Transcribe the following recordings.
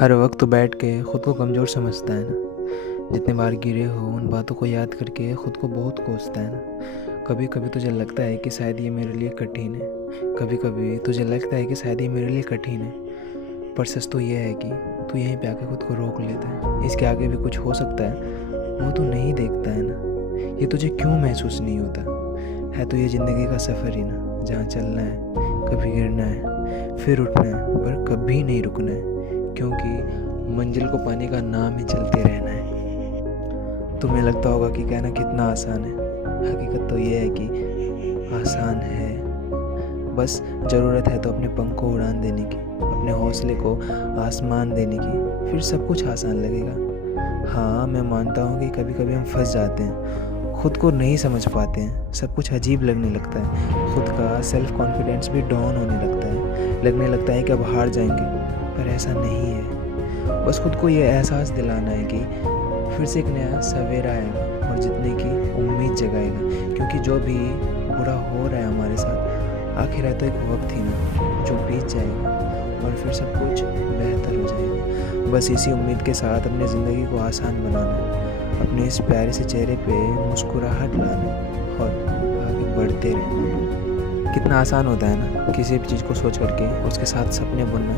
हर वक्त तो बैठ के ख़ुद को कमज़ोर समझता है ना। जितने बार गिरे हो उन बातों को याद करके ख़ुद को बहुत कोसता है ना। कभी कभी तुझे लगता है कि शायद ये मेरे लिए कठिन है। कभी कभी तुझे लगता है कि शायद ये मेरे लिए कठिन है। पर सच तो ये है कि तू यहीं पे आके खुद को रोक लेता है। इसके आगे भी कुछ हो सकता है, वो तू नहीं देखता है ना। ये तुझे क्यों महसूस नहीं होता है? तो ये ज़िंदगी का सफ़र ही ना, जहाँ चलना है, कभी गिरना है, फिर उठना है, पर कभी नहीं रुकना है। क्योंकि मंजिल को पाने का नाम ही चलते रहना है। तुम्हें लगता होगा कि कहना कितना आसान है। हकीकत तो ये है कि आसान है। बस ज़रूरत है तो अपने पंख को उड़ान देने की, अपने हौसले को आसमान देने की, फिर सब कुछ आसान लगेगा। हाँ, मैं मानता हूँ कि कभी कभी हम फंस जाते हैं, खुद को नहीं समझ पाते हैं, सब कुछ अजीब लगने लगता है, खुद का सेल्फ कॉन्फिडेंस भी डाउन होने लगता है, लगने लगता है कि अब हार जाएंगे। पर ऐसा नहीं है। बस खुद को ये एहसास दिलाना है कि फिर से एक नया सवेरा आएगा और जीतने की उम्मीद जगाएगा। क्योंकि जो भी बुरा हो रहा है हमारे साथ, आखिर है तो एक वक्त ही ना, जो बीत जाएगा और फिर सब कुछ बेहतर हो जाएगा। बस इसी उम्मीद के साथ अपनी ज़िंदगी को आसान बनाना, अपने इस प्यारे से चेहरे पे मुस्कुराहट लाना और आगे बढ़ते रहना। कितना आसान होता है ना किसी भी चीज़ को सोच करके उसके साथ सपने बुनना,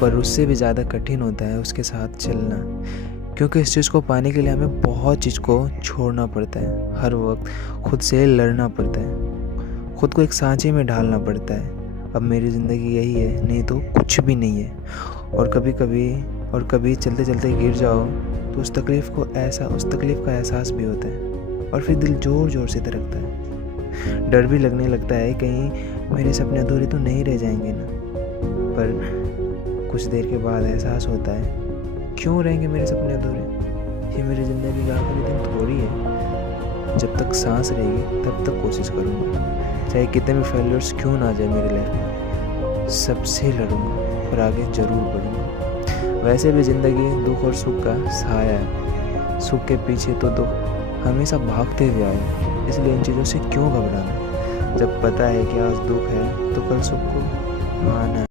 पर उससे भी ज़्यादा कठिन होता है उसके साथ चलना। क्योंकि इस चीज़ को पाने के लिए हमें बहुत चीज़ को छोड़ना पड़ता है, हर वक्त खुद से लड़ना पड़ता है, खुद को एक सांचे में ढालना पड़ता है। अब मेरी ज़िंदगी यही है, नहीं तो कुछ भी नहीं है। और कभी चलते चलते गिर जाओ तो उस तकलीफ़ का एहसास भी होता है और फिर दिल ज़ोर ज़ोर से धड़कता है। डर भी लगने लगता है कहीं मेरे सपने अधूरे तो नहीं रह जाएंगे ना। पर कुछ देर के बाद एहसास होता है, क्यों रहेंगे मेरे सपने अधूरे? ये मेरी ज़िंदगी का आखिरी दिन थोड़ी है। जब तक सांस रहेगी तब तक कोशिश करूँगा, चाहे कितने भी फेलियर्स क्यों ना आ जाए मेरे लाइफ में, सबसे लड़ूंगा और आगे ज़रूर बढ़ूँगा। वैसे भी ज़िंदगी दुख और सुख का साया है, सुख के पीछे तो दुख हमेशा भागते हुए आए। इसलिए इन चीज़ों से क्यों घबराना? जब पता है कि आज दुख है तो कल सुख को आना है।